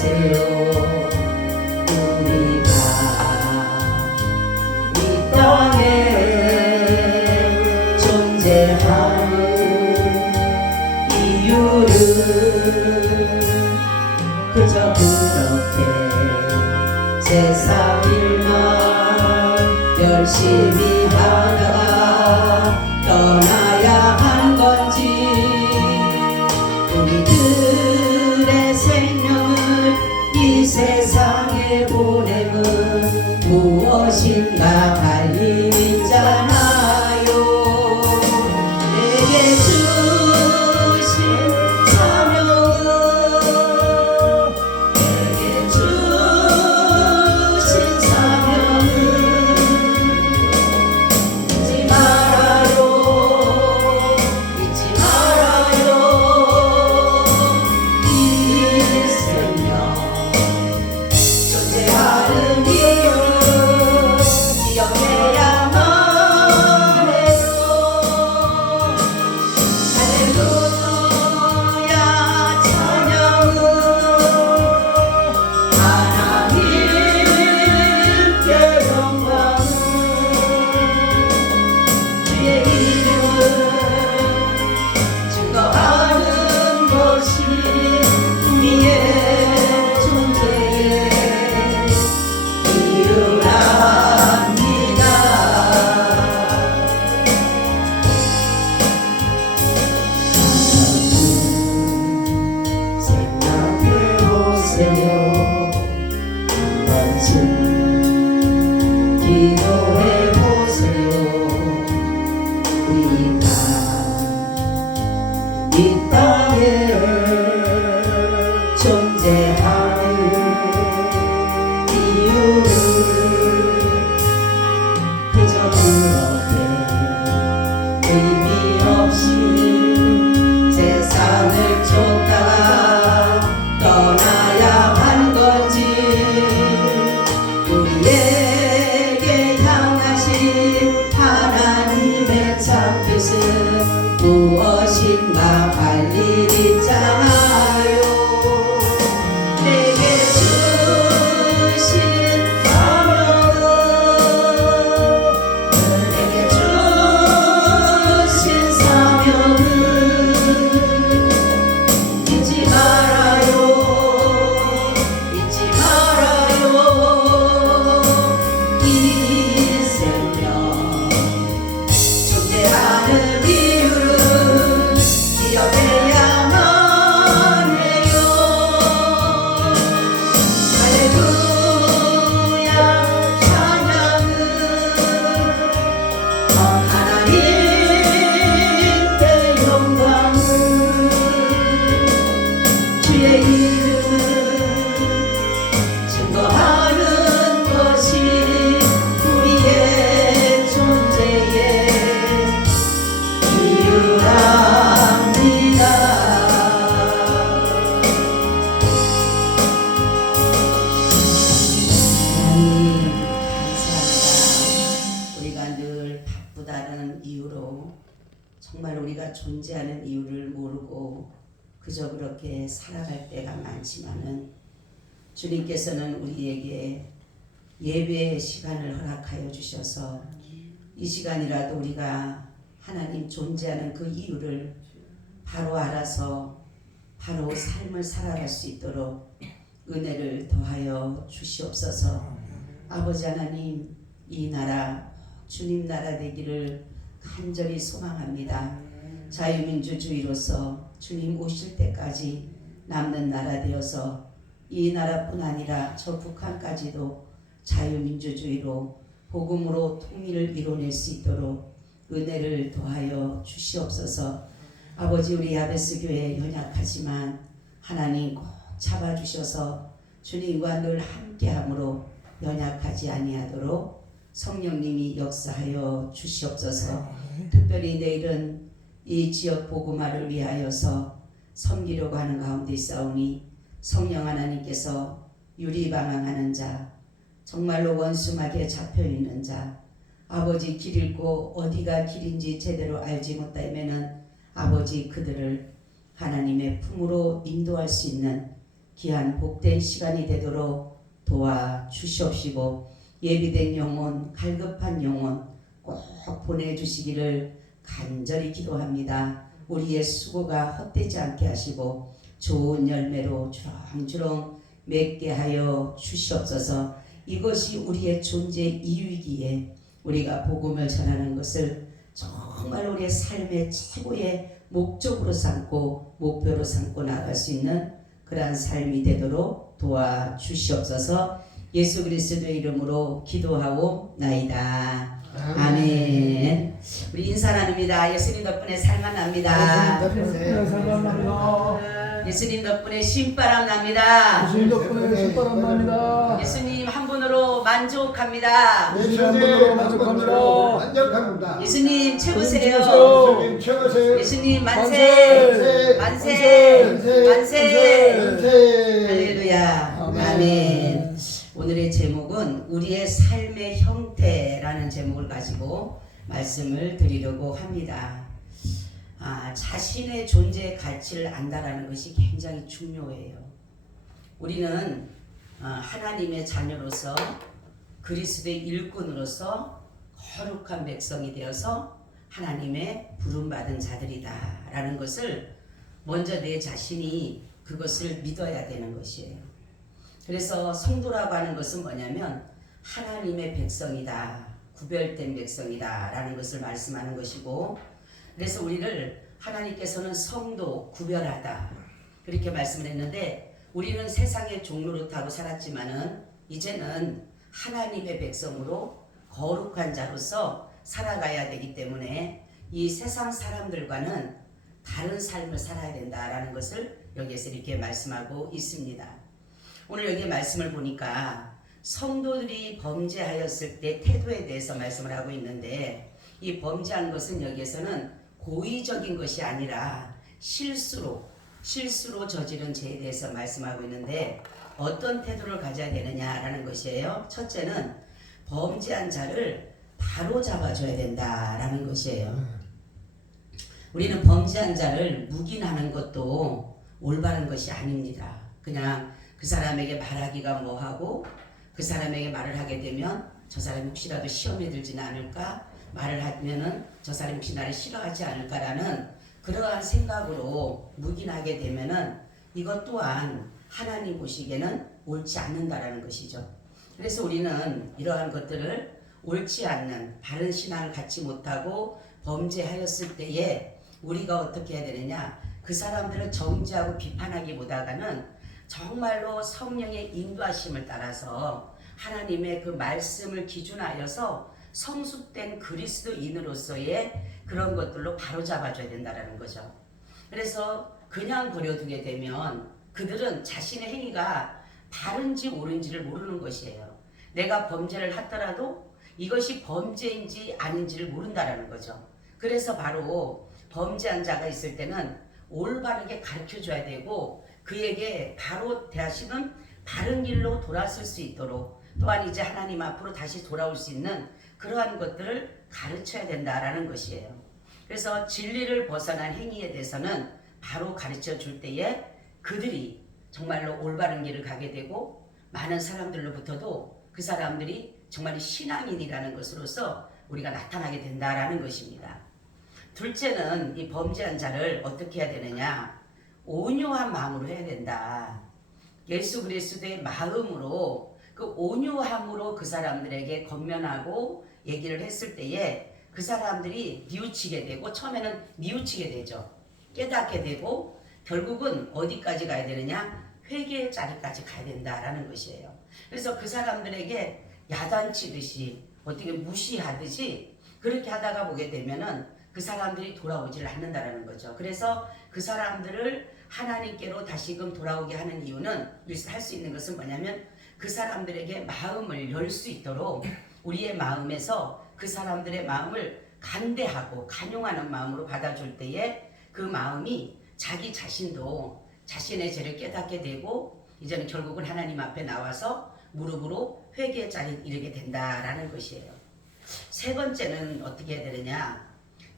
보세요. 우리가 이 땅에 존재하는 이유를 그저 그렇게 세상 일만 열심히 하다가 떠나야 한 건지, 우리들의 생명을 이 세상에 보내면 무엇인가 할 일 있잖아요. 내게 주신 사명은, 내게 주신 사명은 잊지 말아요, 잊지 말아요. 이 생명 존재하는 이유를 기억해야만 해요. 할렐루야 찬양은 하나님께 영광은 주의 이름을 증거하는 것이 우리의 존재의 이유랍니다. 생각해보세요. 한 번쯤 기도해보세요. 우리가 이 땅에 존재하는 이유를 그저 그렇게 의미 없이 세상을 쫓다가 떠나야 한 건지, 우리에게 향하신 하나님의 참뜻은 무엇인가 할 일 있잖아요. 내게 주신 사명은, 내게 주신 사명은 잊지 말아요, 잊지 말아요. 이 생명 존재하는 이유를 기억해야만 해요. 할렐루야 찬양은 하나님께 영광을 주의 이름을 증거하는 것이 우리의 존재의 이유랍니다. 하나님 감사합니다. 우리가 늘 바쁘다는 이유로 정말 우리가 존재하는 이유를 모르고 그저 그렇게 살아갈 때가 많지만은, 주님께서는 우리에게 예배의 시간을 허락하여 주셔서 이 시간이라도 우리가 하나님 존재하는 그 이유를 바로 알아서 바로 삶을 살아갈 수 있도록 은혜를 더하여 주시옵소서. 아버지 하나님, 이 나라 주님 나라 되기를 간절히 소망합니다. 자유민주주의로서 주님 오실 때까지 남는 나라 되어서 이 나라뿐 아니라 저 북한까지도 자유민주주의로 복음으로 통일을 이뤄낼 수 있도록 은혜를 더하여 주시옵소서. 아버지, 우리 야베스 교회 연약하지만 하나님 꼭 잡아주셔서 주님과 늘 함께함으로 연약하지 아니하도록 성령님이 역사하여 주시옵소서. 특별히 내일은 이 지역 복음화를 위하여서 섬기려고 하는 가운데 있사오니 성령 하나님께서 유리방황하는 자, 정말로 원수막에 잡혀있는 자, 아버지 길 잃고 어디가 길인지 제대로 알지 못하면은 아버지 그들을 하나님의 품으로 인도할 수 있는 귀한 복된 시간이 되도록 도와주시옵시고 예비된 영혼, 갈급한 영혼 꼭 보내주시기를 간절히 기도합니다. 우리의 수고가 헛되지 않게 하시고 좋은 열매로 주렁주렁 맺게 하여 주시옵소서. 이것이 우리의 존재 이유이기에 우리가 복음을 전하는 것을 정말 우리의 삶의 최고의 목적으로 삼고 목표로 삼고 나아갈 수 있는 그러한 삶이 되도록 도와주시옵소서. 예수 그리스도의 이름으로 기도하옵나이다. 아멘. 우리 인사 나눕니다. 예수님 덕분에 살만납니다. 예수님 덕분에 신바람 납니다. 예수님 덕분에 신바람 납니다. 예수님 한 분으로 만족합니다. 예수님 한 분으로 만족합니다. 만족합니다. 예수님 최고세요. 예수님 최고세요. 예수님 만세. 만세. 만세. 할렐루야. 아멘. 오늘의 제목은 우리의 삶의 형태라는 제목을 가지고 말씀을 드리려고 합니다. 자신의 존재의 가치를 안다라는 것이 굉장히 중요해요. 우리는 하나님의 자녀로서 그리스도의 일꾼으로서 거룩한 백성이 되어서 하나님의 부름받은 자들이다라는 것을 먼저 내 자신이 그것을 믿어야 되는 것이에요. 그래서 성도라고 하는 것은 뭐냐면 하나님의 백성이다, 구별된 백성이다 라는 것을 말씀하는 것이고, 그래서 우리를 하나님께서는 성도, 구별하다 그렇게 말씀을 했는데, 우리는 세상의 종로를 타고 살았지만은 이제는 하나님의 백성으로 거룩한 자로서 살아가야 되기 때문에 이 세상 사람들과는 다른 삶을 살아야 된다라는 것을 여기에서 이렇게 말씀하고 있습니다. 오늘 여기 말씀을 보니까 성도들이 범죄하였을 때 태도에 대해서 말씀을 하고 있는데, 이 범죄한 것은 여기에서는 고의적인 것이 아니라 실수로 저지른 죄에 대해서 말씀하고 있는데, 어떤 태도를 가져야 되느냐라는 것이에요. 첫째는 범죄한 자를 바로 잡아줘야 된다라는 것이에요. 우리는 범죄한 자를 묵인하는 것도 올바른 것이 아닙니다. 그냥 그 사람에게 말하기가 뭐하고, 그 사람에게 말을 하게 되면 저 사람이 혹시라도 시험에 들지는 않을까, 말을 하면은 저 사람이 혹시 나를 싫어하지 않을까라는 그러한 생각으로 묵인하게 되면은 이것 또한 하나님 보시기에는 옳지 않는다라는 것이죠. 그래서 우리는 이러한 것들을 옳지 않는 바른 신앙을 갖지 못하고 범죄하였을 때에 우리가 어떻게 해야 되느냐, 그 사람들을 정죄하고 비판하기보다는 정말로 성령의 인도하심을 따라서 하나님의 그 말씀을 기준하여서 성숙된 그리스도인으로서의 그런 것들로 바로잡아줘야 된다는 거죠. 그래서 그냥 버려두게 되면 그들은 자신의 행위가 바른지 옳은지를 모르는 것이에요. 내가 범죄를 하더라도 이것이 범죄인지 아닌지를 모른다는 거죠. 그래서 바로 범죄한 자가 있을 때는 올바르게 가르쳐줘야 되고, 그에게 바로 대하시는 바른 길로 돌아설 수 있도록, 또한 이제 하나님 앞으로 다시 돌아올 수 있는 그러한 것들을 가르쳐야 된다라는 것이에요. 그래서 진리를 벗어난 행위에 대해서는 바로 가르쳐 줄 때에 그들이 정말로 올바른 길을 가게 되고, 많은 사람들로부터도 그 사람들이 정말 신앙인이라는 것으로서 우리가 나타나게 된다라는 것입니다. 둘째는 이 범죄한 자를 어떻게 해야 되느냐, 온유한 마음으로 해야 된다. 예수 그리스도의 마음으로, 그 온유함으로 그 사람들에게 권면하고 얘기를 했을 때에 그 사람들이 뉘우치게 되고, 처음에는 뉘우치게 되죠. 깨닫게 되고, 결국은 어디까지 가야 되느냐, 회개의 자리까지 가야 된다라는 것이에요. 그래서 그 사람들에게 야단치듯이 어떻게 무시하듯이 그렇게 하다가 보게 되면은 그 사람들이 돌아오지를 않는다라는 거죠. 그래서 그 사람들을 하나님께로 다시금 돌아오게 하는 이유는, 할 수 있는 것은 뭐냐면 그 사람들에게 마음을 열 수 있도록 우리의 마음에서 그 사람들의 마음을 간대하고 간용하는 마음으로 받아줄 때에 그 마음이 자기 자신도 자신의 죄를 깨닫게 되고, 이제는 결국은 하나님 앞에 나와서 무릎으로 회개의 자리에 이르게 된다라는 것이에요. 세 번째는 어떻게 해야 되느냐,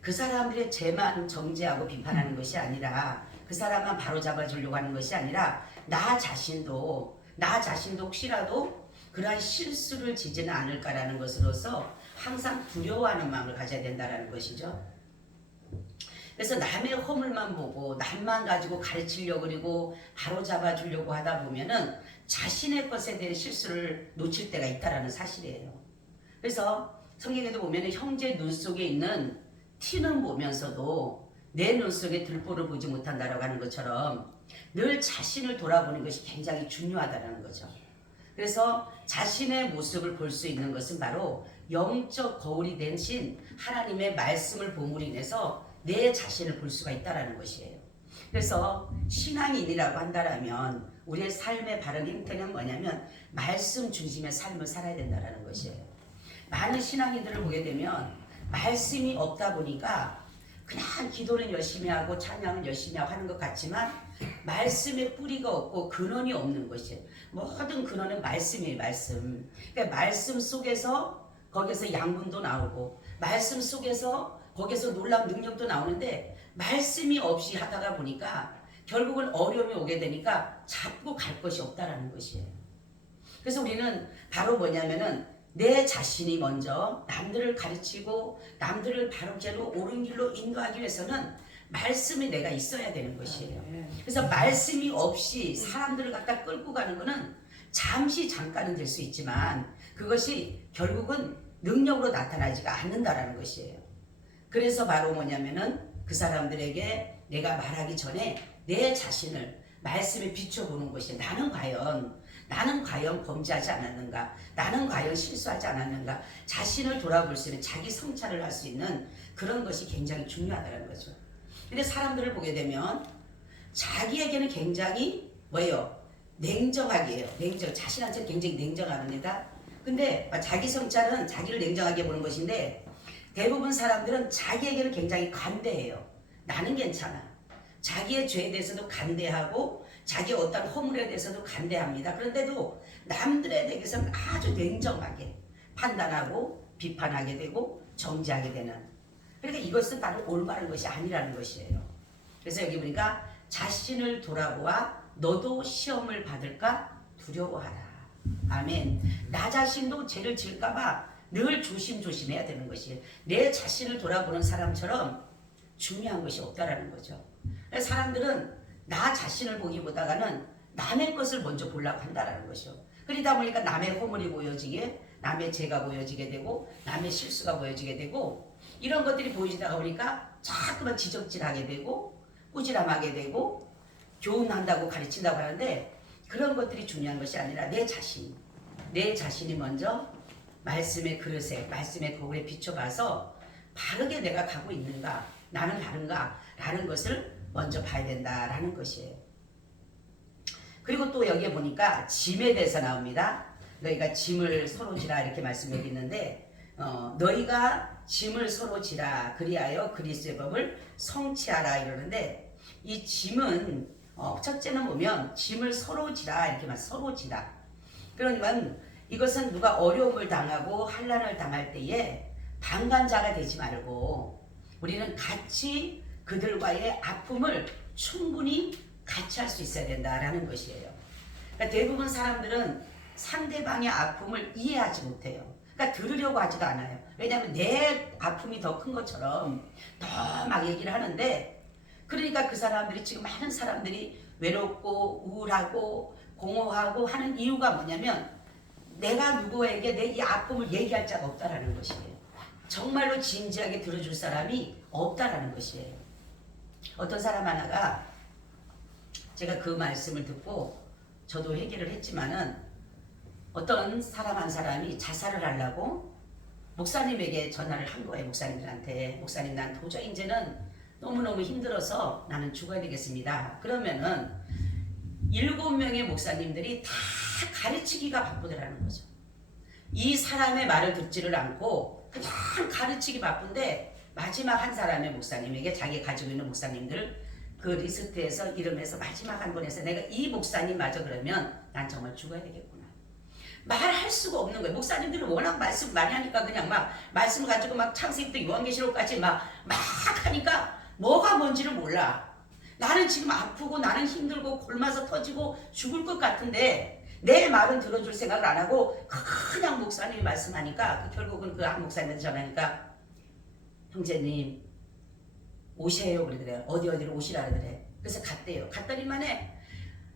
그 사람들의 죄만 정죄하고 비판하는 것이 아니라 그 그 사람만 바로 잡아주려고 하는 것이 아니라 나 자신도 혹시라도 그러한 실수를 지지는 않을까라는 것으로서 항상 두려워하는 마음을 가져야 된다는 것이죠. 그래서 남의 허물만 보고 남만 가지고 가르치려고 그리고 바로 잡아주려고 하다 보면은 자신의 것에 대한 실수를 놓칠 때가 있다라는 사실이에요. 그래서 성경에도 보면은 형제 눈 속에 있는 티는 보면서도 내 눈 속에 들보를 보지 못한다라고 하는 것처럼 늘 자신을 돌아보는 것이 굉장히 중요하다는 거죠. 그래서 자신의 모습을 볼 수 있는 것은 바로 영적 거울이 되신 하나님의 말씀을 봄으로 인해서 내 자신을 볼 수가 있다는 것이에요. 그래서 신앙인이라고 한다면 우리의 삶의 바른 행태는 뭐냐면 말씀 중심의 삶을 살아야 된다는 것이에요. 많은 신앙인들을 보게 되면 말씀이 없다 보니까 그냥 기도는 열심히 하고 찬양은 열심히 하고 하는 것 같지만 말씀의 뿌리가 없고 근원이 없는 것이에요. 모든 근원은 말씀이에요. 말씀. 그러니까 말씀 속에서 거기서 양분도 나오고 말씀 속에서 거기서 놀라운 능력도 나오는데 말씀이 없이 하다가 보니까 결국은 어려움이 오게 되니까 잡고 갈 것이 없다라는 것이에요. 그래서 우리는 바로 뭐냐면은 내 자신이 먼저 남들을 가르치고 남들을 바른 길로 옳은 길로 인도하기 위해서는 말씀이 내가 있어야 되는 것이에요. 그래서 말씀이 없이 사람들을 갖다 끌고 가는 것은 잠깐은 될 수 있지만 그것이 결국은 능력으로 나타나지가 않는다라는 것이에요. 그래서 바로 뭐냐면은 그 사람들에게 내가 말하기 전에 내 자신을 말씀에 비춰보는 것이 나는 과연 범죄하지 않았는가? 나는 과연 실수하지 않았는가? 자신을 돌아볼 수 있는 자기 성찰을 할 수 있는 그런 것이 굉장히 중요하다는 거죠. 근데 사람들을 보게 되면 자기에게는 굉장히 냉정하게 해요. 자신한테 굉장히 냉정합니다. 근데 자기 성찰은 자기를 냉정하게 보는 것인데 대부분 사람들은 자기에게는 굉장히 관대해요. 나는 괜찮아. 자기의 죄에 대해서도 관대하고 자기의 어떤 허물에 대해서도 관대합니다. 그런데도 남들에 대해서는 아주 냉정하게 판단하고 비판하게 되고 정죄하게 되는. 그러니까 이것은 바로 올바른 것이 아니라는 것이에요. 그래서 여기 보니까 자신을 돌아보아 너도 시험을 받을까 두려워하라. 아멘. 나 자신도 죄를 지을까봐 늘 조심해야 되는 것이에요. 내 자신을 돌아보는 사람처럼 중요한 것이 없다라는 거죠. 사람들은 나 자신을 보기보다는 남의 것을 먼저 보려고 한다라는 것이죠. 그러다 보니까 남의 허물이 보여지게, 남의 죄가 보여지게 되고, 남의 실수가 보여지게 되고, 이런 것들이 보이시다가 보니까 자꾸만 지적질하게 되고, 꾸지람하게 되고, 교훈한다고 가르친다고 하는데 그런 것들이 중요한 것이 아니라 내 자신이 먼저 말씀의 그릇에, 말씀의 거울에 비춰봐서 바르게 내가 가고 있는가, 나는 다른가 라는 것을 먼저 봐야 된다라는 것이에요. 그리고 또 여기에 보니까 짐에 대해서 나옵니다. 너희가 짐을 서로 지라 이렇게 말씀이 여기 있는데 너희가 짐을 서로 지라 그리하여 그리스도의 법을 성취하라 이러는데 이 짐은 첫째는 보면 짐을 서로 지라 이렇게 말 서로 지라. 그러니까 이것은 누가 어려움을 당하고 환난을 당할 때에 방관자가 되지 말고 우리는 같이 그들과의 아픔을 충분히 같이 할 수 있어야 된다라는 것이에요. 그러니까 대부분 사람들은 상대방의 아픔을 이해하지 못해요. 그러니까 들으려고 하지도 않아요. 왜냐하면 내 아픔이 더 큰 것처럼 더 막 얘기를 하는데 그러니까 그 사람들이 지금 많은 사람들이 외롭고 우울하고 공허하고 하는 이유가 뭐냐면 내가 누구에게 내 이 아픔을 얘기할 자가 없다라는 것이에요. 정말로 진지하게 들어줄 사람이 없다라는 것이에요. 어떤 사람 하나가 제가 그 말씀을 듣고 저도 회개를 했지만은 어떤 사람 한 사람이 자살을 하려고 목사님에게 전화를 한 거예요. 목사님들한테 목사님 난 도저히 이제는 너무너무 힘들어서 나는 죽어야 되겠습니다. 그러면은 7명의 목사님들이 다 가르치기가 바쁘더라는 거죠. 이 사람의 말을 듣지를 않고 그냥 가르치기 바쁜데 마지막 한 사람의 목사님에게 자기 가지고 있는 목사님들 그 리스트에서 이름에서 마지막 한 번에서 내가 이 목사님마저 그러면 난 정말 죽어야 되겠구나. 말할 수가 없는 거예요. 목사님들은 워낙 말씀 많이 하니까 그냥 막 말씀 가지고 막 창세기부터 요한계시록까지 막 하니까 뭐가 뭔지를 몰라. 나는 지금 아프고 나는 힘들고 굶어서 터지고 죽을 것 같은데 내 말은 들어줄 생각을 안 하고 그냥 목사님이 말씀하니까 결국은 그 한 목사님한테 전화하니까 형제님 오세요 그러더래요. 어디로 오시라 그러더래. 그래서 갔대요. 갔더니만에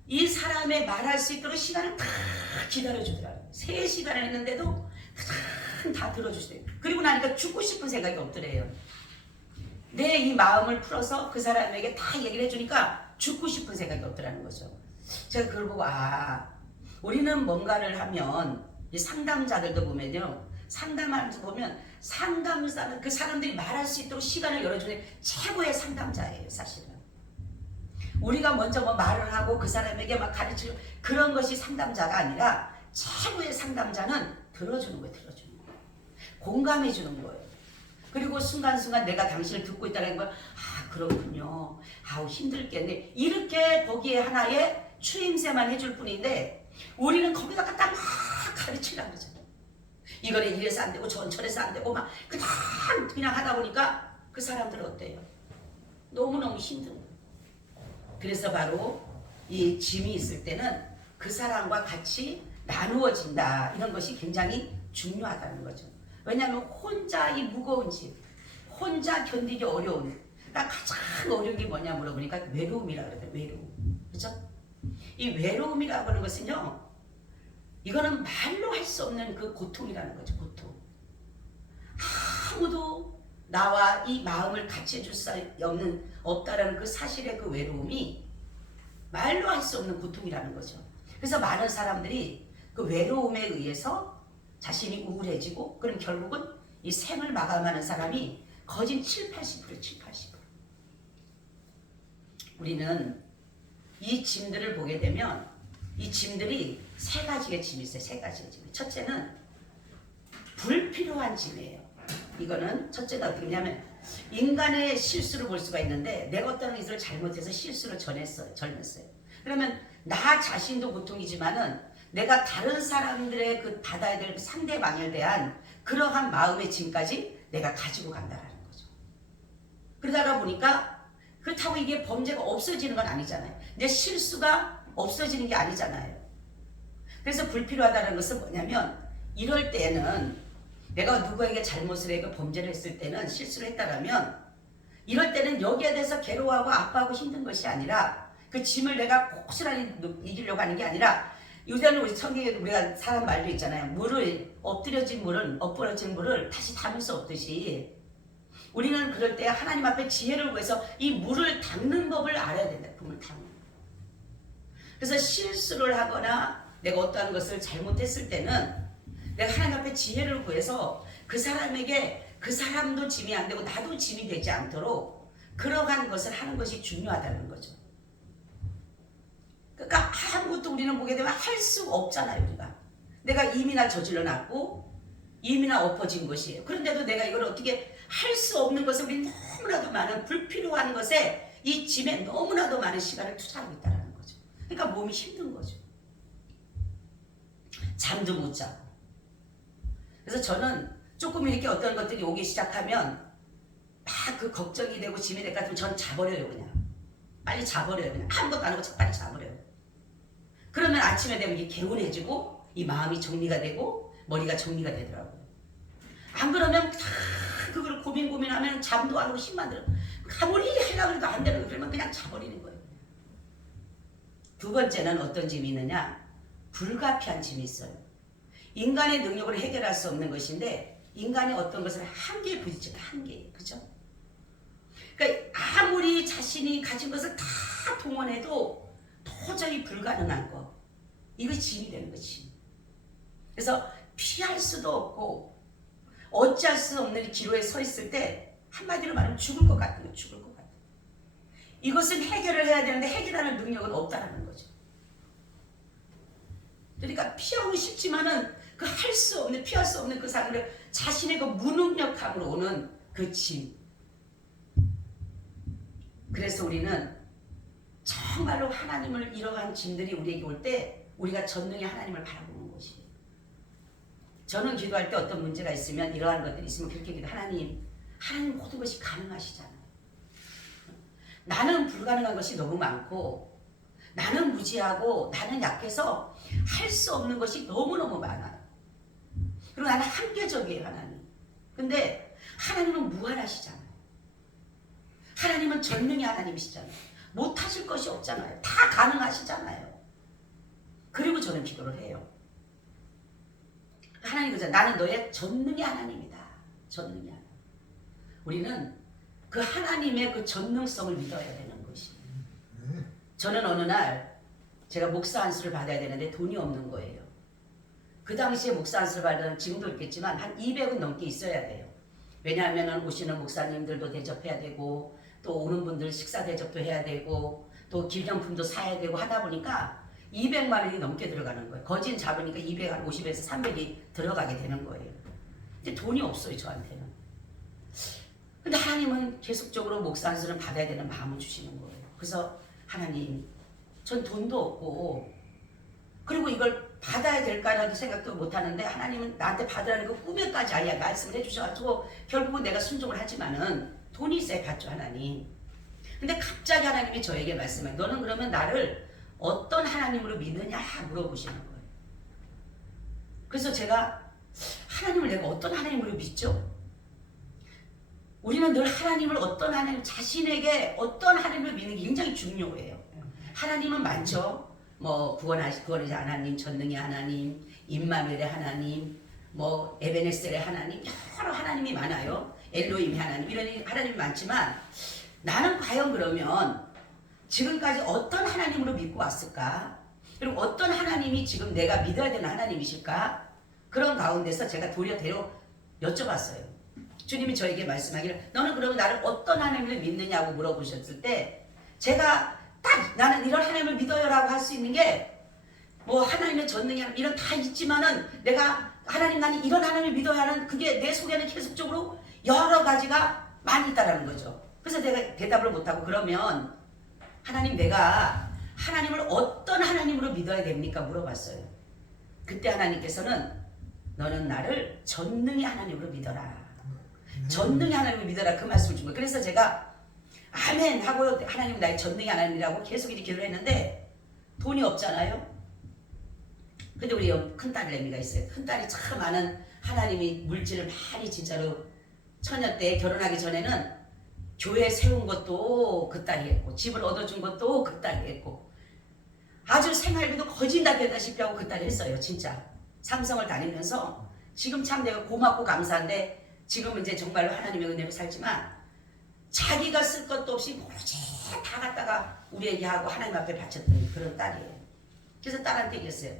이 사람의 말할 수 있도록 시간을 다 기다려주더라고요. 3시간을 했는데도 다 들어주시대요. 그리고 나니까 죽고 싶은 생각이 없더래요. 내 이 마음을 풀어서 그 사람에게 다 얘기를 해주니까 죽고 싶은 생각이 없더라는 거죠. 제가 그걸 보고 우리는 뭔가를 하면 이 상담자들도 보면요. 상담하면서 보면 상담사는 그 사람들이 말할 수 있도록 시간을 열어주는 최고의 상담자예요. 사실은. 우리가 먼저 뭐 말을 하고 그 사람에게 막 가르치는 그런 것이 상담자가 아니라 최고의 상담자는 들어주는 거예요. 들어주는 거예요. 공감해 주는 거예요. 그리고 순간순간 내가 당신을 듣고 있다는 걸 그렇군요. 아우 힘들겠네. 이렇게 거기에 하나의 추임새만 해줄 뿐인데 우리는 거기다 갖다 막 가르치려고 그러잖아요. 이거는 이래서 안 되고 저래서 안 되고 막 그냥 하다 보니까 그 사람들은 어때요? 너무너무 힘든 거예요. 그래서 바로 이 짐이 있을 때는 그 사람과 같이 나누어진다. 이런 것이 굉장히 중요하다는 거죠. 왜냐하면 혼자 이 무거운 짐, 혼자 견디기 어려운, 그러니까 가장 어려운 게 뭐냐 물어보니까 외로움이라고 그러더라고요. 외로움. 그렇죠? 이 외로움이라고 하는 것은요. 이거는 말로 할 수 없는 그 고통이라는 거죠. 고통. 아무도 나와 이 마음을 같이 해줄 수 없다라는 그 사실의 그 외로움이 말로 할 수 없는 고통이라는 거죠. 그래서 많은 사람들이 그 외로움에 의해서 자신이 우울해지고 그럼 결국은 이 생을 마감하는 사람이 거진 70-80%. 우리는 이 짐들을 보게 되면 이 짐들이 3가지의 짐이 있어요. 3가지의 짐. 첫째는 불필요한 짐이에요. 이거는 첫째가 어떻게 되냐면 인간의 실수를 볼 수가 있는데 내가 어떤 것을 잘못해서 실수를 전했어요. 그러면 나 자신도 고통이지만은 내가 다른 사람들의 그 받아야 될 상대방에 대한 그러한 마음의 짐까지 내가 가지고 간다라는 거죠. 그러다가 보니까 그렇다고 이게 범죄가 없어지는 건 아니잖아요. 내 실수가 없어지는 게 아니잖아요. 그래서 불필요하다는 것은 뭐냐면 이럴 때는 내가 누구에게 잘못을 해서 범죄를 했을 때는 실수를 했다라면 이럴 때는 여기에 대해서 괴로워하고 아파하고 힘든 것이 아니라 그 짐을 내가 고스란히 이기려고 하는 게 아니라 요새는 우리 성경에 우리가 사람 말도 있잖아요. 엎드려진 물을 다시 담을 수 없듯이 우리는 그럴 때 하나님 앞에 지혜를 구해서 이 물을 닦는 법을 알아야 된다. 물을 닦는. 그래서 실수를 하거나 내가 어떠한 것을 잘못했을 때는 내가 하나님 앞에 지혜를 구해서 그 사람에게 그 사람도 짐이 안 되고 나도 짐이 되지 않도록 그러한 것을 하는 것이 중요하다는 거죠. 그러니까 아무것도 우리는 보게 되면 할 수 없잖아요. 우리가 내가 이미나 저질러 놨고 이미나 엎어진 것이에요. 그런데도 내가 이걸 어떻게 할 수 없는 것을 우리 너무나도 많은 불필요한 것에 이 짐에 너무나도 많은 시간을 투자하고 있다는 거죠. 그러니까 몸이 힘든 거죠. 잠도 못 자고. 그래서 저는 조금 이렇게 어떤 것들이 오기 시작하면 막 그 걱정이 되고 짐이 될 것 같으면 전 자버려요. 그냥 빨리 자버려요. 그냥 아무것도 안 하고 빨리 자버려요. 그러면 아침에 되면 이게 개운해지고 이 마음이 정리가 되고 머리가 정리가 되더라고요. 안 그러면 다 그걸 고민하면 잠도 안 오고 힘만 들어. 아무리 하려고 해도 안 되는 거 그러면 그냥 자버리는 거예요. 두 번째는 어떤 짐이 있느냐? 불가피한 짐이 있어요. 인간의 능력으로 해결할 수 없는 것인데 인간이 어떤 것을 한계에 부딪히는 한계예요. 그렇죠? 그러니까 아무리 자신이 가진 것을 다 동원해도 도저히 불가능한 거. 이거 짐이 되는 거지. 그래서 피할 수도 없고 어찌할 수 없는 기로에 서 있을 때 한마디로 말하면 죽을 것 같은 거. 죽을 것 같은 거. 이것은 해결을 해야 되는데 해결하는 능력은 없다는 거죠. 그러니까 피하고 싶지만은 그 할 수 없는 피할 수 없는 그 사람을 자신의 그 무능력함으로 오는 그 짐. 그래서 우리는 정말로 하나님을 이러한 짐들이 우리에게 올 때 우리가 전능히 하나님을 바라보는 것이에요. 저는 기도할 때 어떤 문제가 있으면 이러한 것들이 있으면 그렇게 기도 하나님 모든 것이 가능하시잖아요. 나는 불가능한 것이 너무 많고 나는 무지하고 나는 약해서 할 수 없는 것이 너무너무 많아요. 그리고 나는 한계적이에요, 하나님. 근데 하나님은 무한하시잖아요. 하나님은 전능의 하나님이시잖아요. 못하실 것이 없잖아요. 다 가능하시잖아요. 그리고 저는 기도를 해요. 하나님 그러잖아요. 나는 너의 전능의 하나님이다. 전능의 하나님. 우리는 그 하나님의 그 전능성을 믿어야 되는 것이. 저는 어느 날 제가 목사 안수를 받아야 되는데 돈이 없는 거예요. 그 당시에 목사 안수를 받으면 지금도 있겠지만 한 200은 넘게 있어야 돼요. 왜냐하면 오시는 목사님들도 대접해야 되고 또 오는 분들 식사 대접도 해야 되고 또 기념품도 사야 되고 하다 보니까 200만 원이 넘게 들어가는 거예요. 거진 잡으니까 250에서 300이 들어가게 되는 거예요. 근데 돈이 없어요, 저한테는. 근데 하나님은 계속적으로 목사 안수를 받아야 되는 마음을 주시는 거예요. 그래서 하나님, 전 돈도 없고 그리고 이걸 받아야 될까라도 생각도 못 하는데 하나님은 나한테 받으라는 그 꿈에까지 아예 말씀을 해주셔가지고 결국은 내가 순종을 하지만은 돈이 있어야 받죠, 하나님. 근데 갑자기 하나님이 저에게 말씀해요. 너는 그러면 나를 어떤 하나님으로 믿느냐 물어보시는 거예요. 그래서 제가 하나님을 내가 어떤 하나님으로 믿죠? 우리는 늘 하나님을 어떤 하나님, 자신에게 어떤 하나님을 믿는 게 굉장히 중요해요. 하나님은 많죠. 뭐 구원의 하나님, 전능의 하나님, 임마누엘의 하나님, 뭐 에베네셀의 하나님, 여러 하나님이 많아요. 엘로힘의 하나님, 이런 하나님이 많지만 나는 과연 그러면 지금까지 어떤 하나님으로 믿고 왔을까? 그리고 어떤 하나님이 지금 내가 믿어야 되는 하나님이실까? 그런 가운데서 제가 도리어 여쭤봤어요. 주님이 저에게 말씀하기를 너는 그러면 나를 어떤 하나님을 믿느냐고 물어보셨을 때 제가 딱 나는 이런 하나님을 믿어요라고 할 수 있는 게 뭐 하나님의 전능이 이런 다 있지만은 내가 하나님 나는 이런 하나님을 믿어야 하는 그게 내 속에는 계속적으로 여러 가지가 많이 있다라는 거죠. 그래서 내가 대답을 못하고 그러면 하나님 내가 하나님을 어떤 하나님으로 믿어야 됩니까? 물어봤어요. 그때 하나님께서는 너는 나를 전능의 하나님으로 믿어라. 전능의 하나님을 믿어라 그 말씀을 준 거예요. 그래서 제가 아멘 하고 하나님 나의 전능의 하나님이라고 계속 이렇게 기도를 했는데 돈이 없잖아요. 근데 우리 큰딸 레미가 있어요. 큰딸이 참 많은 하나님이 물질을 많이 진짜로 처녀 때 결혼하기 전에는 교회 세운 것도 그 딸이 했고 집을 얻어준 것도 그 딸이 했고 아주 생활비도 거진 다 되다시피 하고 그 딸이 했어요. 진짜 삼성을 다니면서 지금 참 내가 고맙고 감사한데 지금은 이제 정말로 하나님의 은혜로 살지만 자기가 쓸 것도 없이 모르지 다 갖다가 우리에게 하고 하나님 앞에 바쳤던 그런 딸이에요. 그래서 딸한테 얘기했어요.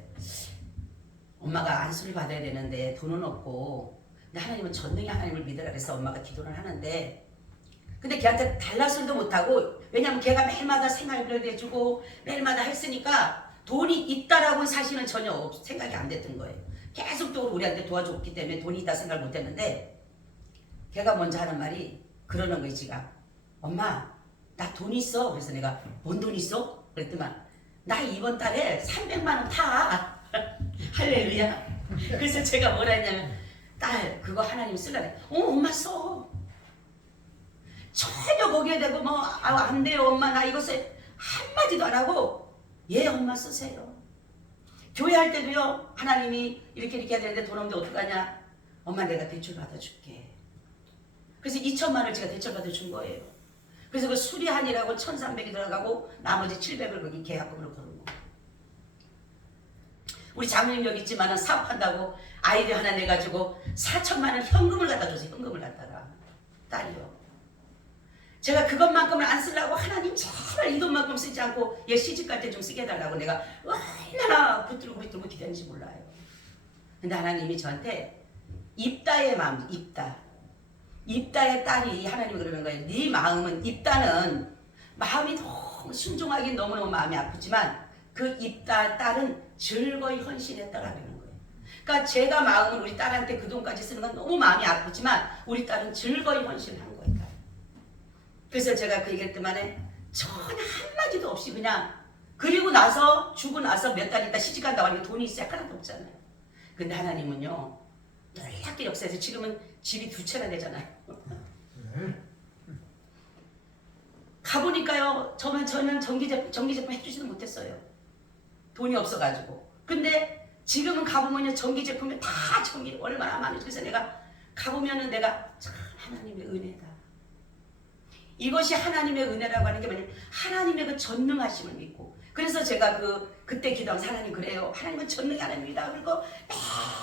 엄마가 안수를 받아야 되는데 돈은 없고 근데 하나님은 전능의 하나님을 믿으라 그래서 엄마가 기도를 하는데 근데 걔한테 달라서도 못하고 왜냐면 걔가 매일마다 생활비를 내주고 매일마다 했으니까 돈이 있다라고 사실은 전혀 생각이 안 됐던 거예요. 계속적으로 우리한테 도와줬기 때문에 돈이 있다 생각을 못했는데 걔가 먼저 하는 말이 그러는 거지. 지가 엄마 나 돈 있어. 그래서 내가 뭔 돈 있어? 그랬더만 나 이번 달에 300만 원 타. 할렐루야. 그래서 제가 뭐라 했냐면 딸 그거 하나님 쓰라래. 엄마 써. 전혀 거기에 대고 뭐 안 돼요 엄마 나 이거 써. 한마디도 안 하고 예 엄마 쓰세요. 교회 할 때도요 하나님이 이렇게 해야 되는데 돈 없는데 어떡하냐. 엄마 내가 대출 받아줄게. 그래서 2천만 원을 제가 대출 받아준 거예요. 그래서 그 수리한이라고 1,300이 들어가고 나머지 700을 거기 계약금으로 거는 거. 우리 장모님 여기 있지만은 사업한다고 아이디어 하나 내가지고 4천만 원 현금을 갖다 줬어요. 현금을 갖다가 딸이요. 제가 그것만큼을 안 쓰려고 하나님 제발 이 돈만큼 쓰지 않고 얘 시집갈 때 좀 쓰게 해달라고 내가 얼마나 붙들고 기대는지 몰라요. 근데 하나님이 저한테 입다의 마음, 입다의 딸이 하나님이 그러는 거예요. 네 마음은 입다는 마음이 너무 순종하기 너무너무 마음이 아프지만 그 입다 딸은 즐거이 헌신했다라고 하는 거예요. 그러니까 제가 마음은 우리 딸한테 그 돈까지 쓰는 건 너무 마음이 아프지만 우리 딸은 즐거이 헌신한 거예요. 그래서 제가 그 얘기했더만은 전혀 한마디도 없이 그냥 그리고 나서 주고 나서 몇 달 있다 시집간다고 하니까 돈이 있어야 하나도 없잖아요. 근데 하나님은요 놀랍게 역사해서 지금은 집이 2채나 되잖아요. 가보니까요, 저는 전기제품 해주지는 못했어요. 돈이 없어가지고. 근데 지금은 가보면요, 전기제품이 다 전기 얼마나 많은지. 그래서 내가 가보면은 내가 참 하나님의 은혜다. 이것이 하나님의 은혜라고 하는 게 뭐냐면 하나님의 그 전능하심을 믿고. 그래서 제가 그때 기도하면서 하나님 그래요. 하나님은 전능의 하나님이다. 그리고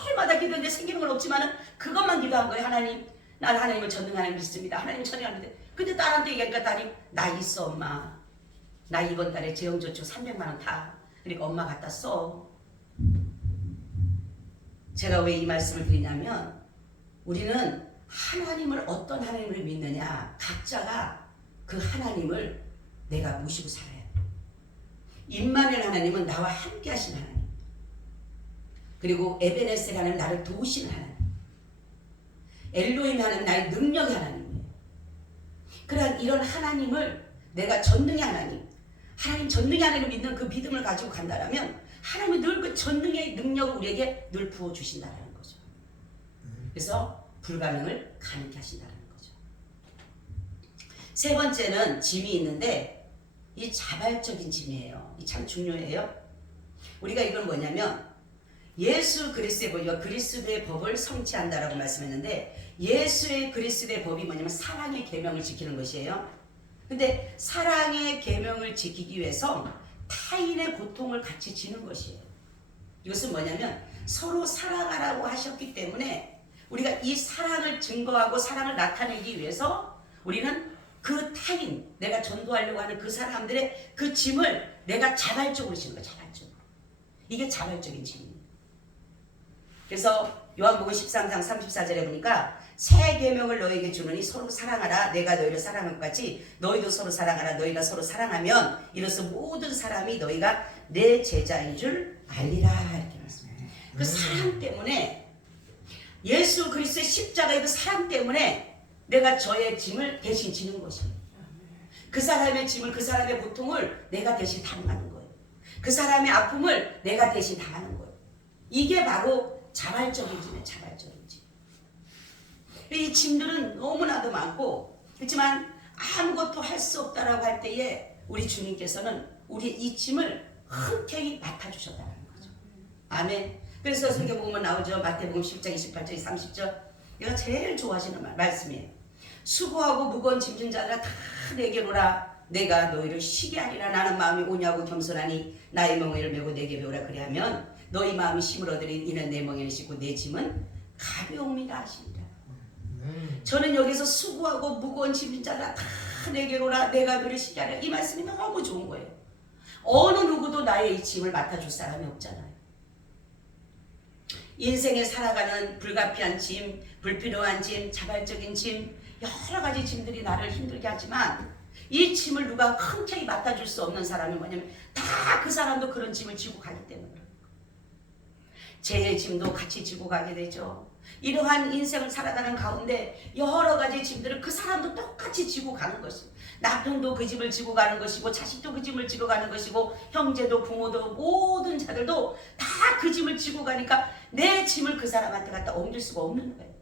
매일마다 기도했는데 생기는 건 없지만은 그것만 기도한 거예요. 하나님, 난 하나님은 전능한 하나님 믿습니다. 하나님은 전능한 하나님 믿습니다. 근데 딸한테 얘기하니까 딸이 나 있어 엄마. 나 이번 달에 재형저축 300만 원 다. 그러니까 엄마 갖다 써. 제가 왜 이 말씀을 드리냐면 우리는 하나님을 어떤 하나님을 믿느냐. 각자가 그 하나님을 내가 모시고 살아야 돼. 임마누엘 하나님은 나와 함께 하신 하나님. 그리고 에베네셀 하나님 나를 도우시는 하나님. 엘로힘 하나님 나의 능력의 하나님이에요. 그러한 이런 하나님을 내가 전능의 하나님, 하나님 전능의 하나님을 믿는 그 믿음을 가지고 간다면 하나님은 늘 그 전능의 능력을 우리에게 늘 부어주신다는 거죠. 그래서 불가능을 가능케 하신다는 거죠. 세 번째는 짐이 있는데 이 자발적인 짐이에요. 이 참 중요해요. 우리가 이건 뭐냐면 예수 그리스도의 법과 그리스도의 법을 성취한다라고 말씀했는데 예수의 그리스도의 법이 뭐냐면 사랑의 계명을 지키는 것이에요. 근데 사랑의 계명을 지키기 위해서 타인의 고통을 같이 지는 것이에요. 이것은 뭐냐면 서로 사랑하라고 하셨기 때문에 우리가 이 사랑을 증거하고 사랑을 나타내기 위해서 우리는 그 타인, 내가 전도하려고 하는 그 사람들의 그 짐을 내가 자발적으로 지는 거예요. 자발적으로. 이게 자발적인 짐입니다. 그래서 요한복음 13장 34절에 보니까 새 계명을 너에게 주노니 서로 사랑하라. 내가 너희를 사랑한 것 같이 너희도 서로 사랑하라. 너희가 서로 사랑하면 이로써 모든 사람이 너희가 내 제자인 줄 알리라. 이렇게 말씀합니다. 그 사랑 때문에 예수 그리스도의 십자가의 그 사랑 때문에 내가 저의 짐을 대신 지는 것입니다. 그 사람의 짐을, 그 사람의 고통을 내가 대신 당하는 거예요. 그 사람의 아픔을 내가 대신 당하는 거예요. 이게 바로 자발적인 짐이에요. 자발적인 짐. 이 짐들은 너무나도 많고 그렇지만 아무것도 할 수 없다라고 할 때에 우리 주님께서는 우리 이 짐을 흔쾌히 맡아주셨다는 거죠. 아멘. 그래서 성경복음에 나오죠. 마태복음 10장 28절 30절. 내가 제일 좋아하시는 말씀이에요. 수고하고 무거운 짐진 자들아 다 내게 오라. 내가 너희를 쉬게 하리라. 나는 마음이 온유하고 겸손하니 나의 멍에를 메고 내게 배우라. 그리하면 너희 마음이 힘을 얻으리. 이는 내 멍에를 싣고 내 짐은 가벼움이라 하십니다. 저는 여기서 수고하고 무거운 짐진 자들아 다 내게로 오라. 내가 너희를 쉬게 하리라. 이 말씀이 너무 좋은 거예요. 어느 누구도 나의 이 짐을 맡아줄 사람이 없잖아요. 인생에 살아가는 불가피한 짐, 불필요한 짐, 자발적인 짐, 여러 가지 짐들이 나를 힘들게 하지만 이 짐을 누가 흔쾌히 맡아줄 수 없는 사람이 뭐냐면 다 그 사람도 그런 짐을 지고 가기 때문에 죄의 짐도 같이 지고 가게 되죠. 이러한 인생을 살아가는 가운데 여러 가지 짐들을 그 사람도 똑같이 지고 가는 것입니다. 남편도 그 짐을 지고 가는 것이고 자식도 그 짐을 지고 가는 것이고 형제도 부모도 모든 자들도 다 그 짐을 지고 가니까 내 짐을 그 사람한테 갖다 옮길 수가 없는 거예요.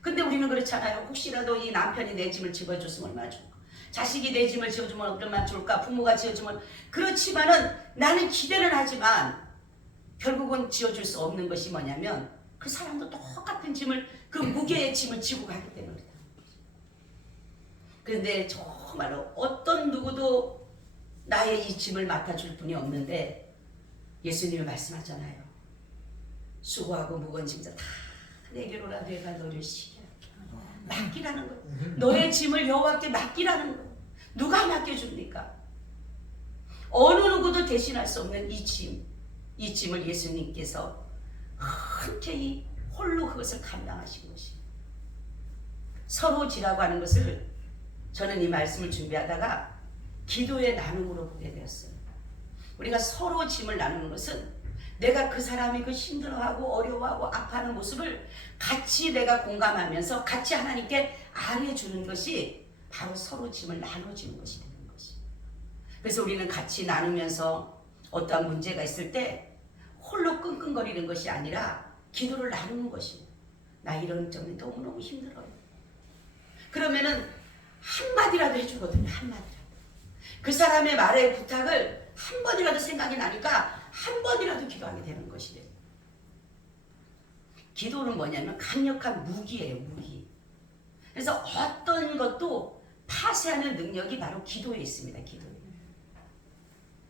근데 우리는 그렇잖아요. 혹시라도 이 남편이 내 짐을 지어줬으면 얼마나 좋을까. 자식이 내 짐을 지어주면 얼마나 좋을까. 부모가 지어주면. 그렇지만은 나는 기대는 하지만 결국은 지어줄 수 없는 것이 뭐냐면 그 사람도 똑같은 짐을, 그 무게의 짐을 지고 가기 때문이다. 그런데 정말로 어떤 누구도 나의 이 짐을 맡아줄 분이 없는데 예수님이 말씀하잖아요. 수고하고 무거운 짐자 다 내게로 오라. 내가 너를 쉬게 할게. 맡기라는 거예요. 너의 짐을 여호와께 맡기라는 거예요. 누가 맡겨줍니까? 어느 누구도 대신할 수 없는 이 짐, 이 짐을 예수님께서 흔쾌히 홀로 그것을 감당하신 것입니다. 서로 지라고 하는 것을 저는 이 말씀을 준비하다가 기도의 나눔으로 보게 되었어요. 우리가 서로 짐을 나누는 것은 내가 그 사람이 그 힘들어하고 어려워하고 아파하는 모습을 같이 내가 공감하면서 같이 하나님께 아뢰주는 것이 바로 서로 짐을 나눠주는 것이 되는 것이. 그래서 우리는 같이 나누면서 어떠한 문제가 있을 때 홀로 끙끙거리는 것이 아니라 기도를 나누는 것입니다. 나 이런 점이 너무너무 힘들어요. 그러면은 한마디라도 해주거든요. 한마디라도. 그 사람의 말의 부탁을 한 번이라도 생각이 나니까 한 번이라도 기도하게 되는 것이래요. 기도는 뭐냐면 강력한 무기예요. 무기. 그래서 어떤 것도 파쇄하는 능력이 바로 기도에 있습니다. 기도에.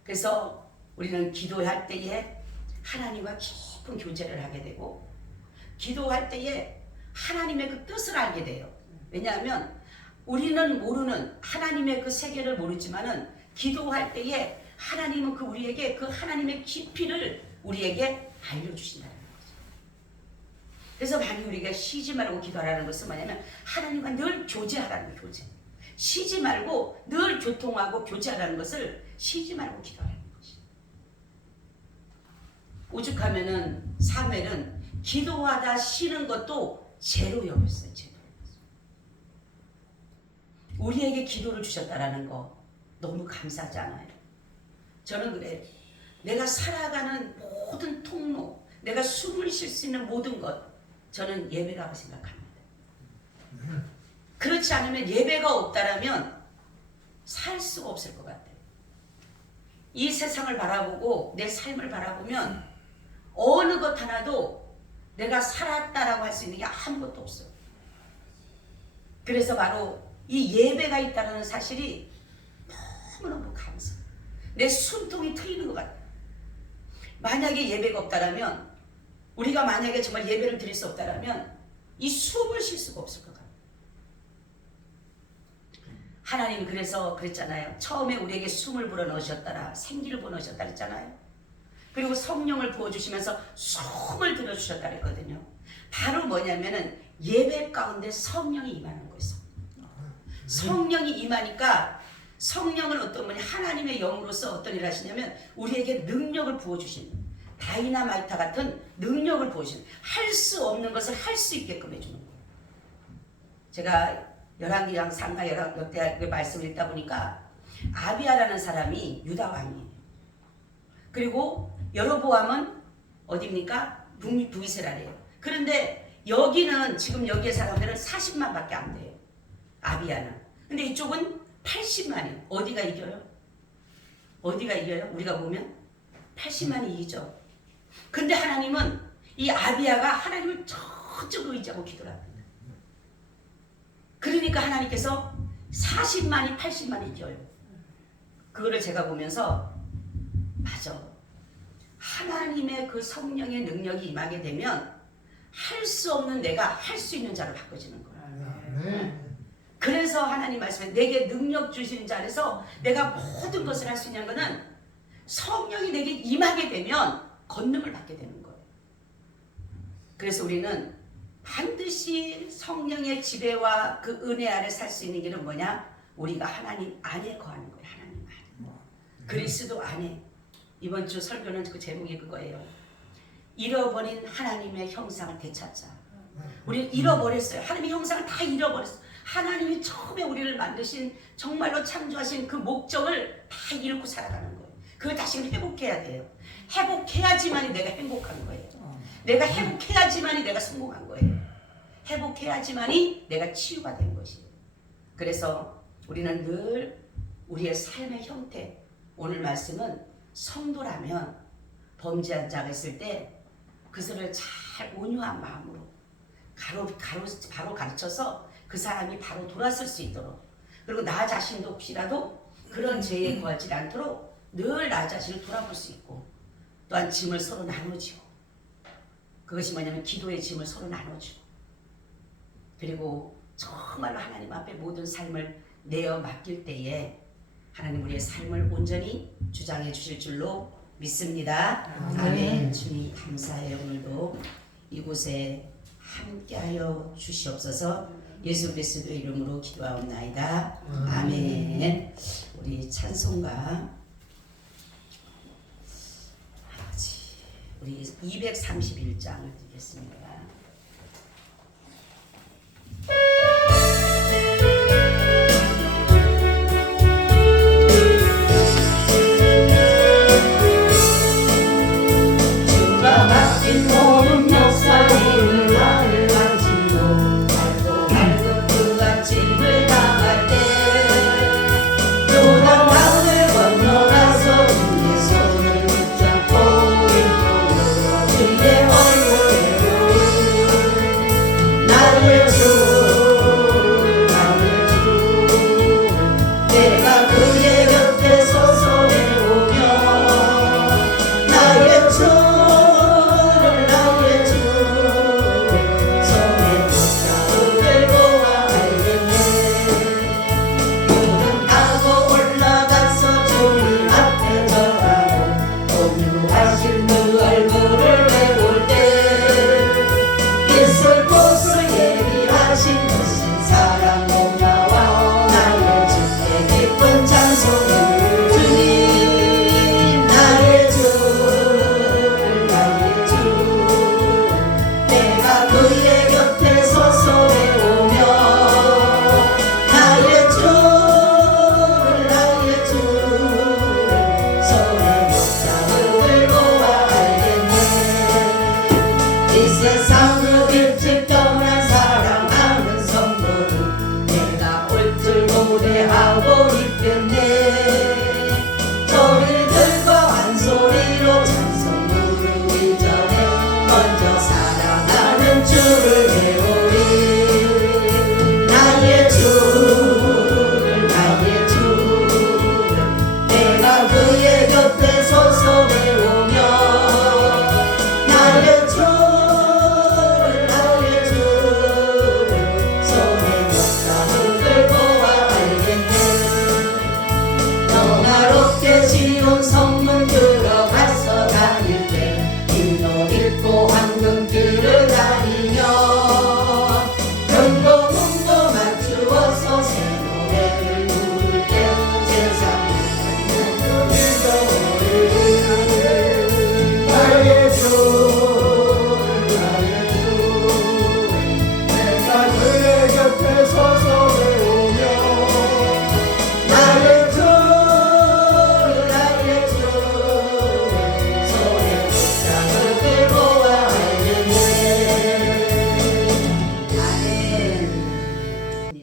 그래서 우리는 기도할 때에 하나님과 깊은 교제를 하게 되고 기도할 때에 하나님의 그 뜻을 알게 돼요. 왜냐하면 우리는 모르는 하나님의 그 세계를 모르지만은 기도할 때에 하나님은 그 우리에게 그 하나님의 깊이를 우리에게 알려주신다는 거죠. 그래서 만약 우리가 쉬지 말고 기도하라는 것은 뭐냐면 하나님과 늘 교제하라는 거예요. 교제. 쉬지 말고 늘 교통하고 교제하라는 것을 쉬지 말고 기도하라는 것이에요. 오죽하면은 사무엘은 기도하다 쉬는 것도 죄로 여겼어요. 죄로. 우리에게 기도를 주셨다라는 거 너무 감사하지 않아요? 저는 그래요. 내가 살아가는 모든 통로, 내가 숨을 쉴 수 있는 모든 것, 저는 예배라고 생각합니다. 그렇지 않으면 예배가 없다라면 살 수가 없을 것 같아요. 이 세상을 바라보고 내 삶을 바라보면 어느 것 하나도 내가 살았다라고 할 수 있는 게 아무것도 없어요. 그래서 바로 이 예배가 있다는 사실이 너무너무 감사해요. 내 숨통이 트이는 것 같아요. 만약에 예배가 없다라면 우리가 만약에 정말 예배를 드릴 수 없다라면 이 숨을 쉴 수가 없을 것 같아요. 하나님이 그래서 그랬잖아요. 처음에 우리에게 숨을 불어넣으셨다라 생기를 불어넣으셨다 그랬잖아요. 그리고 성령을 부어주시면서 숨을 들어주셨다 그랬거든요. 바로 뭐냐면은 예배 가운데 성령이 임하는 거예요. 성령이 임하니까 성령은 어떤 분이 하나님의 영으로서 어떤 일을 하시냐면 우리에게 능력을 부어주시는 다이나마이트 같은 능력을 부어주시는 할 수 없는 것을 할 수 있게끔 해주는 거예요. 제가 열왕기상 상하 역대 말씀을 읽다 보니까 아비야라는 사람이 유다 왕이에요. 그리고 여로보암은 어디입니까? 북이스라엘이에요. 그런데 여기는 지금 여기의 사람들은 40만밖에 안 돼요. 아비야는. 근데 이쪽은 80만이에요. 어디가 이겨요? 어디가 이겨요? 우리가 보면 80만이 이기죠. 근데 하나님은 이 아비야가 하나님을 저쪽 의지하고 기도를 합니다. 그러니까 하나님께서 40만이 80만이 이겨요. 그거를 제가 보면서 맞아. 하나님의 그 성령의 능력이 임하게 되면 할 수 없는 내가 할 수 있는 자로 바꿔지는 거야. 그래서 하나님 말씀에 내게 능력 주시는 자 안에서 내가 모든 것을 할 수 있는 것은 성령이 내게 임하게 되면 권능을 받게 되는 거예요. 그래서 우리는 반드시 성령의 지배와 그 은혜 아래 살 수 있는 길은 뭐냐? 우리가 하나님 안에 거하는 거예요. 하나님 안에. 그리스도 안에. 이번 주 설교는 그 제목이 그거예요. 잃어버린 하나님의 형상을 되찾자. 우리는 잃어버렸어요. 하나님의 형상을 다 잃어버렸어요. 하나님이 처음에 우리를 만드신 정말로 창조하신 그 목적을 다 잃고 살아가는 거예요. 그걸 다시 회복해야 돼요. 회복해야지만이 내가 행복한 거예요. 내가 회복해야지만이 내가 성공한 거예요. 회복해야지만이 내가 치유가 된 것이에요. 그래서 우리는 늘 우리의 삶의 형태, 오늘 말씀은 성도라면 범죄한 자가 있을 때 그들을 잘 온유한 마음으로 바로 가르쳐서 그 사람이 바로 돌아설 수 있도록, 그리고 나 자신도 혹시라도 그런 죄에 거하지 않도록 늘 나 자신을 돌아볼 수 있고, 또한 짐을 서로 나눠주고, 그것이 뭐냐면 기도의 짐을 서로 나눠주고, 그리고 정말로 하나님 앞에 모든 삶을 내어 맡길 때에 하나님 우리의 삶을 온전히 주장해 주실 줄로 믿습니다. 아멘. 주님 감사해요. 오늘도 이곳에 함께하여 주시옵소서. 예수 그리스도의 이름으로 기도하옵나이다. 아멘. 우리 찬송가 아버지, 우리 231장을 드리겠습니다. 모든 역사를 나를 가지고 알고 그가 짐을 당할 때 기뻐하실 그 얼굴을